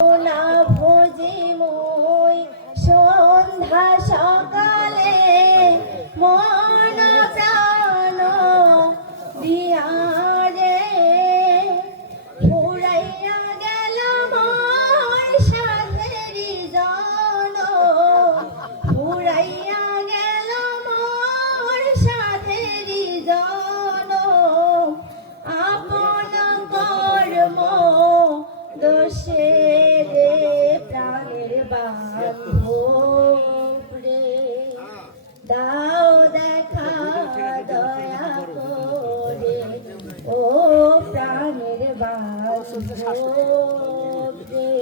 না ভোজি মই সন্ধ্যা সকালে মন প্রাণ দিয়া রে ফুরাইয়া গেল মোর সাধেরি জন ফুরাইয়া গেল মোর সাধেরি জন আপন কর্ম দোষে রে প্রাণের বান্ধব রে দাও দেখা দয়া করে ও প্রাণের বান্ধব রে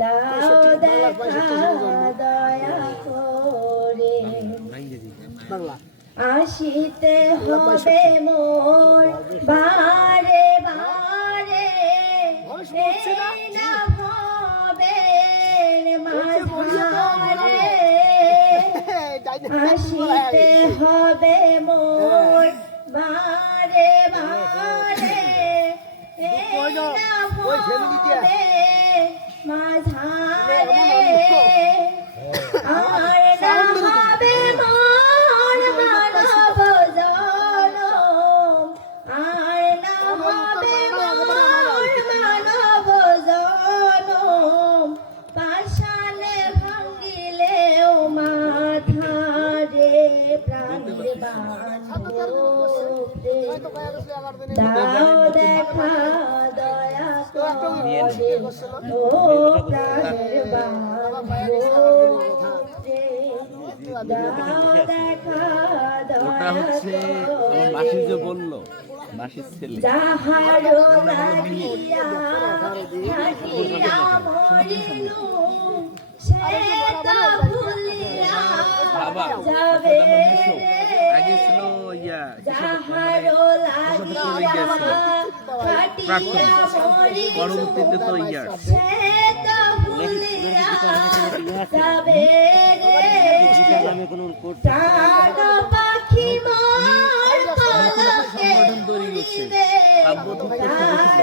দাও দেখা দয়া করে আসিতে হবে মোর বারে বারে না ভবের মাঝারে আসিতে হবে মোর বারে বারে না ভবের মাঝারে আর না হবে মোর মানব জনম আর না হবে মোর মানব জনম পাষাণে ভাঙিলেও মাথা রে প্রাণের বান্ধব রে দাও দেখা দয়া করে ও প্রাণের বান্ধব রে দাও দেখা ওটা হচ্ছে আমার মাসি যে বললো মাসির ছেলে যাহারো লাগিয়া থাকিয়া মরিনু সে তো ভুলিয়া যাবে আগে ছিল যাহারো লাগিয়া থাকিয়া মরিনু পরবর্তীতে তো সে তো ভুলিয়া যাবে রে প্রাণ পাখি মোর পলকে উড়িবে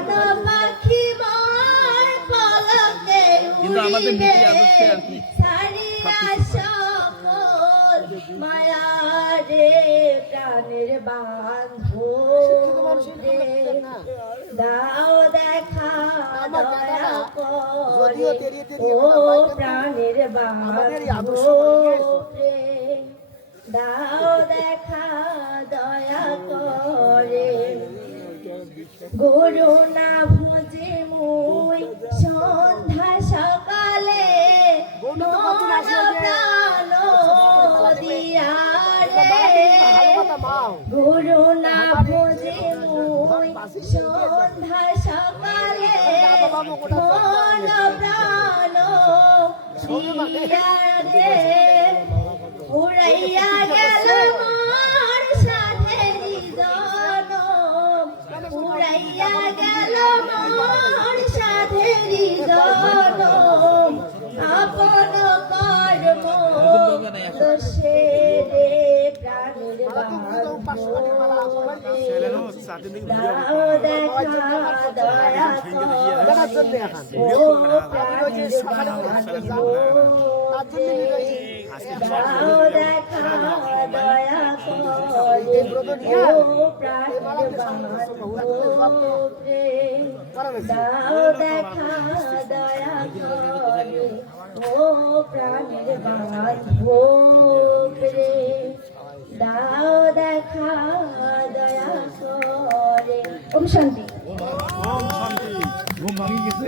প্রাণ পাখি মোর পলকে কিন্তু আমাদের উড়িবে নীতি আদর্শে আর কি ছাড়িয়া সকল মায়া রে প্রাণের বান্ধব রে দাও দেখা দয়া করে ও প্রাণের বান্ধব রে দাও দেখা দয়া করে গুরু না ভুজি মুই সন্ধ্যা সকালে মন প্রাণ দিয়া রে গুরু না ভুজি মুই সন্ধ্যা সকালে মন প্রাণ দিয়া রে উড়াইয়া গেল মোর সাধেরি জনম উড়াইয়া গেল মোর সাধেরি জনম আপন কর্ম দোষে রে প্রাণের বান্ধব দাও দেখা দয়া করে ও প্রাণের বান্ধব দাও দেখা দয়া করে ও প্রাণের বান্ধব রে দাও দেখা দয়া করে ও প্রাণের বান্ধব রে দাও দেখা দয়া করে। ওম শান্তি। ঘুম ভাঙি গেছে।